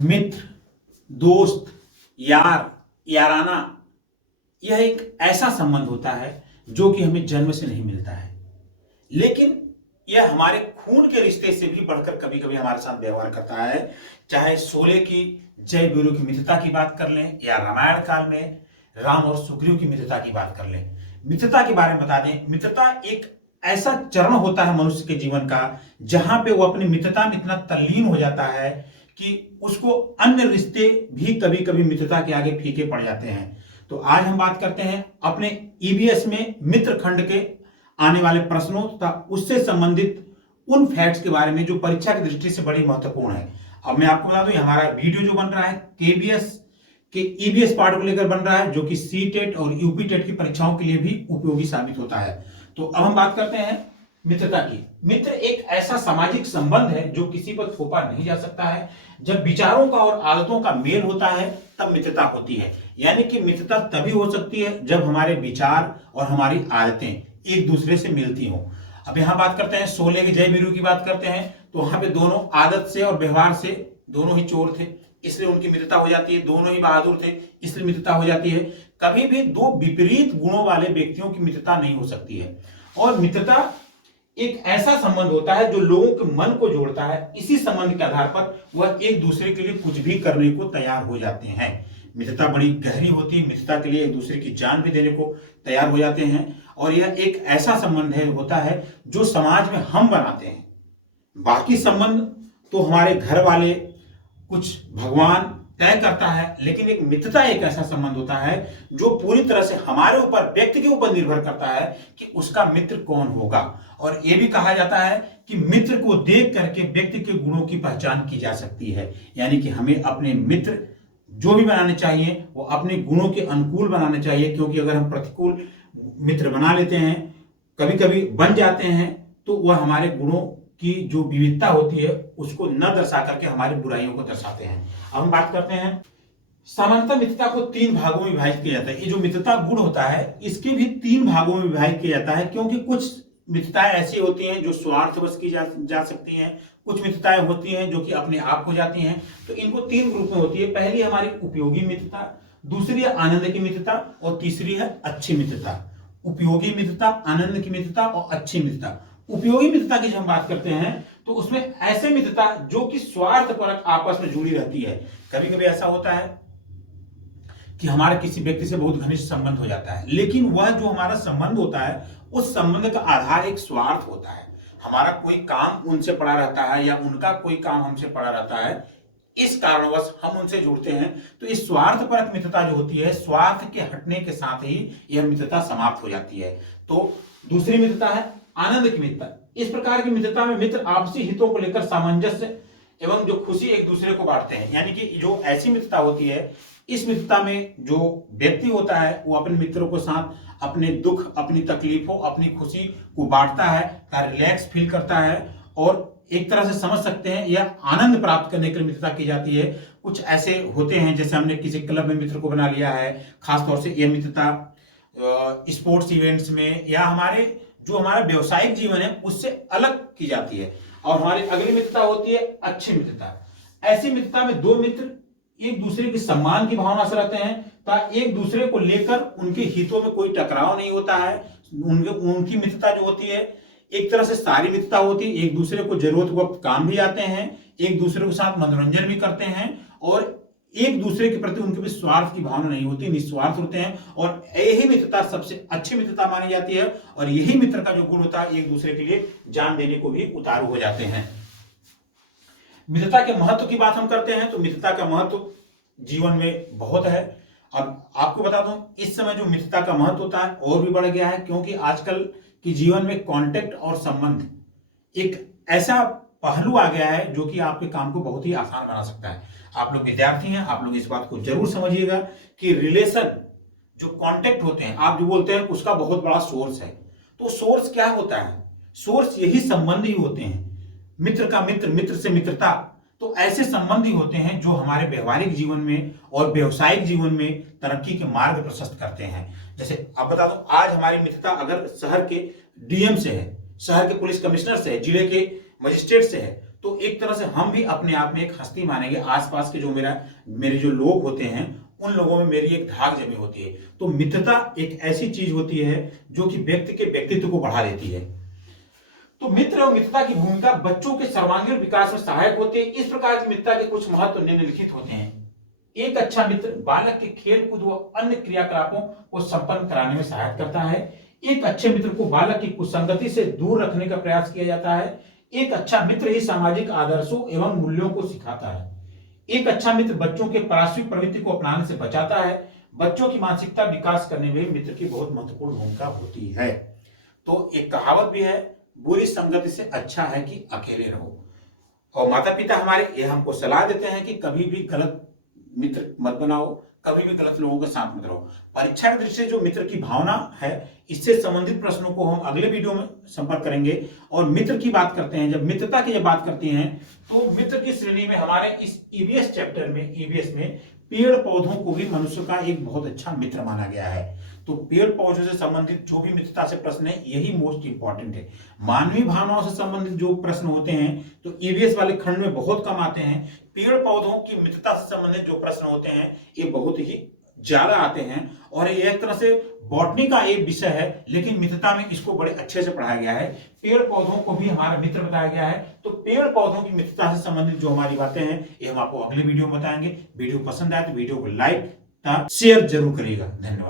मित्र, दोस्त, यार, याराना यह एक ऐसा संबंध होता है जो कि हमें जन्म से नहीं मिलता है, लेकिन यह हमारे खून के रिश्ते से भी बढ़कर कभी कभी हमारे साथ व्यवहार करता है। चाहे शोले की जय वीरू की मित्रता की बात कर लें या रामायण काल में राम और सुग्रीव की मित्रता की बात कर लें। मित्रता के बारे में बता दें, मित्रता एक ऐसा चरण होता है मनुष्य के जीवन का जहां पे वो अपनी मित्रता में इतना तल्लीन हो जाता है कि उसको अन्य रिश्ते भी कभी कभी मित्रता के आगे फीके पड़ जाते हैं। तो आज हम बात करते हैं अपने ईवीएस में मित्र खंड के आने वाले प्रश्नों तथा उससे संबंधित उन फैक्ट्स के बारे में जो परीक्षा की दृष्टि से बड़ी महत्वपूर्ण है। अब मैं आपको बता दूं, हमारा वीडियो जो बन रहा है केबीएस के ईवीएस पार्ट को लेकर बन रहा है, जो कि सीटेट और यूपी टेट की परीक्षाओं के लिए भी उपयोगी साबित होता है। तो अब हम बात करते हैं मित्रता की। मित्र एक ऐसा सामाजिक संबंध है जो किसी पर थोपा नहीं जा सकता है। जब विचारों का और आदतों का मेल होता है तब मित्रता होती है। यानी कि मित्रता तभी हो सकती है जब हमारे विचार और हमारी आदतें एक दूसरे से मिलती हों। अब यहां बात करते हैं शोले की जय वीरू की बात करते हैं, तो वहां पे दोनों आदत से और व्यवहार से दोनों ही चोर थे, इसलिए उनकी मित्रता हो जाती है। दोनों ही बहादुर थे, इसलिए मित्रता हो जाती है। कभी भी दो विपरीत गुणों वाले व्यक्तियों की मित्रता नहीं हो सकती है। और मित्रता एक ऐसा संबंध होता है जो लोगों के मन को जोड़ता है। इसी संबंध के आधार पर वह एक दूसरे के लिए कुछ भी करने को तैयार हो जाते हैं। मित्रता बड़ी गहरी होती है। मित्रता के लिए एक दूसरे की जान भी देने को तैयार हो जाते हैं। और यह एक ऐसा संबंध होता है जो समाज में हम बनाते हैं। बाकी संबंध तो हमारे घर वाले, कुछ भगवान तय करता है, लेकिन एक मित्रता एक ऐसा संबंध होता है जो पूरी तरह से हमारे ऊपर, व्यक्ति के ऊपर निर्भर करता है कि उसका मित्र कौन होगा। और यह भी कहा जाता है कि मित्र को देख करके व्यक्ति के गुणों की पहचान की जा सकती है। यानी कि हमें अपने मित्र जो भी बनाने चाहिए वो अपने गुणों के अनुकूल बनाने चाहिए, क्योंकि अगर हम प्रतिकूल मित्र बना लेते हैं, कभी कभी बन जाते हैं, तो वह हमारे गुणों की जो विविधता होती है उसको न दर्शा करके हमारी बुराइयों को दर्शाते हैं। अब हम बात करते हैं, सामान्यतः मित्रता को 3 भागों में विभाजित किया जाता है। ये जो मित्रता गुण होता है इसके भी 3 भागों में विभाजित किया जाता है, क्योंकि कुछ मित्रताएं ऐसी होती हैं जो स्वार्थवश की जा सकती हैं, कुछ मित्रताएं होती हैं जो कि अपने आप हो जाती हैं। तो इनको 3 ग्रुप में होती है। पहली हमारी उपयोगी मित्रता, दूसरी है आनंद की मित्रता और तीसरी है अच्छी मित्रता। उपयोगी मित्रता, आनंद की मित्रता और अच्छी मित्रता। उपयोगी मित्रता की जब हम बात करते हैं तो उसमें ऐसे मित्रता जो कि स्वार्थपरक आपस में जुड़ी रहती है। कभी कभी ऐसा होता है कि हमारे किसी व्यक्ति से बहुत घनिष्ठ संबंध हो जाता है, लेकिन वह जो हमारा संबंध होता है उस संबंध का आधार एक स्वार्थ होता है। हमारा कोई काम उनसे पड़ा रहता है या उनका कोई काम हमसे पड़ा रहता है, इस कारणवश हम उनसे जुड़ते हैं। तो इस स्वार्थपरक मित्रता जो होती है, स्वार्थ के हटने के साथ ही यह मित्रता समाप्त हो जाती है। तो दूसरी मित्रता है आनंद की मित्रता। इस प्रकार की मित्रता में मित्र आपसी हितों को लेकर सामंजस्य एवं जो खुशी एक दूसरे को बांटते हैं। यानी कि जो ऐसी मित्रता होती है, इस मित्रता में जो व्यक्ति होता है वो अपने मित्रों के साथ अपने दुख, अपनी तकलीफों, अपनी खुशी को बांटता है, रिलैक्स फील करता है और एक तरह से समझ सकते हैं यह आनंद प्राप्त करने के लिए मित्रता की जाती है। कुछ ऐसे होते हैं जैसे हमने किसी क्लब में मित्र को बना लिया है, खासतौर से यह मित्रता स्पोर्ट्स इवेंट्स में या हमारा व्यवसायिक जीवन है उससे अलग की जाती है। और हमारी अगली मित्रता होती है अच्छी मित्रता। ऐसी मित्रता में दो मित्र एक दूसरे के सम्मान की भावना से रहते हैं, ताकि एक दूसरे को लेकर उनके हितों में कोई टकराव नहीं होता है। उनकी मित्रता जो होती है एक तरह से सारी मित्रता होती है, एक दूसरे को जरूरत वक्त काम भी आते हैं, एक दूसरे के साथ मनोरंजन भी करते हैं और एक दूसरे के प्रति उनके भी स्वार्थ की भावना नहीं होती, निस्वार्थ होते हैं। और यही मित्रता सबसे अच्छी मित्रता मानी जाती है। और यही मित्र का जो गुण होता है, एक दूसरे के लिए जान देने को भी उतारू हो जाते हैं। मित्रता के महत्व की बात हम करते हैं तो मित्रता का महत्व जीवन में बहुत है। अब आपको बता दूं, इस समय जो मित्रता का महत्व होता है और भी बढ़ गया है, क्योंकि आजकल की जीवन में कांटेक्ट और संबंध एक ऐसा पहलू आ गया है जो कि आपके काम को बहुत ही आसान बना सकता है। आप लोग विद्यार्थी हैं, आप लोग इस बात को जरूर समझिएगा कि रिलेशन जो कांटेक्ट होते हैं, आप जो बोलते हैं उसका बहुत बड़ा सोर्स है। तो सोर्स क्या होता है? सोर्स यही संबंध ही होते हैं। मित्र का मित्र, मित्र से मित्रता, तो ऐसे संबंध ही होते हैं जो हमारे व्यवहारिक जीवन में और व्यवसायिक जीवन में तरक्की के मार्ग प्रशस्त करते हैं। जैसे आप बता दो, आज हमारी मित्रता अगर शहर के डीएम से है, शहर के पुलिस कमिश्नर से है, जिले के मजिस्ट्रेट से है, तो एक तरह से हम भी अपने आप में एक हस्ती मानेंगे। आसपास के जो मेरे जो लोग होते हैं उन लोगों में मेरी एक धाक जमी होती है। तो मित्रता एक ऐसी चीज होती है जो कि व्यक्ति के व्यक्तित्व को बढ़ा देती है। तो मित्र और मित्रता की भूमिका बच्चों के सर्वांगीण विकास में सहायक होते हैं। इस प्रकार की मित्रता के कुछ महत्व निम्नलिखित होते हैं। एक अच्छा मित्र बालक के खेल कूद व अन्य क्रियाकलापों को संपन्न कराने में सहायता करता है। एक अच्छे मित्र को बालक की कुसंगति से दूर रखने का प्रयास किया जाता है। एक अच्छा मित्र ही सामाजिक आदर्शों एवं मूल्यों को सिखाता है। एक अच्छा मित्र बच्चों के पारस्परिक प्रवृत्ति को अपनाने से बचाता है। बच्चों की मानसिकता विकास करने में मित्र की बहुत महत्वपूर्ण भूमिका होती है। तो एक कहावत भी है, बुरी संगति से अच्छा है कि अकेले रहो। और माता पिता हमारे ये हमको सलाह देते हैं कि कभी भी गलत मित्र मत बनाओ, कभी भी गलत लोगों के साथ मत रहो। परीक्षा की दृष्टि से जो मित्र की भावना है, इससे संबंधित प्रश्नों को हम अगले वीडियो में संपर्क करेंगे। और मित्र की बात करते हैं, जब मित्रता की जब बात करते हैं तो मित्र की श्रेणी में हमारे इस ईवीएस चैप्टर में, ईवीएस में पेड़ पौधों को भी मनुष्य का एक बहुत अच्छा मित्र माना गया है। तो पेड़ पौधों से संबंधित जो भी मित्रता से प्रश्न है, यही मोस्ट इंपॉर्टेंट है। मानवीय भावनाओं से संबंधित जो प्रश्न होते हैं तो ईवीएस वाले खंड में बहुत कम आते हैं। पेड़ पौधों की मित्रता से संबंधित जो प्रश्न होते हैं ये बहुत ही ज्यादा आते हैं। और ये एक तरह से बॉटनी का एक विषय है, लेकिन मित्रता में इसको बड़े अच्छे से पढ़ाया गया है। पेड़ पौधों को भी हमारा मित्र बताया गया है। तो पेड़ पौधों की मित्रता से संबंधित जो हमारी बातें हैं ये हम आपको अगले वीडियो में बताएंगे। वीडियो पसंद आए तो वीडियो को लाइक शेयर जरूर करिएगा। धन्यवाद।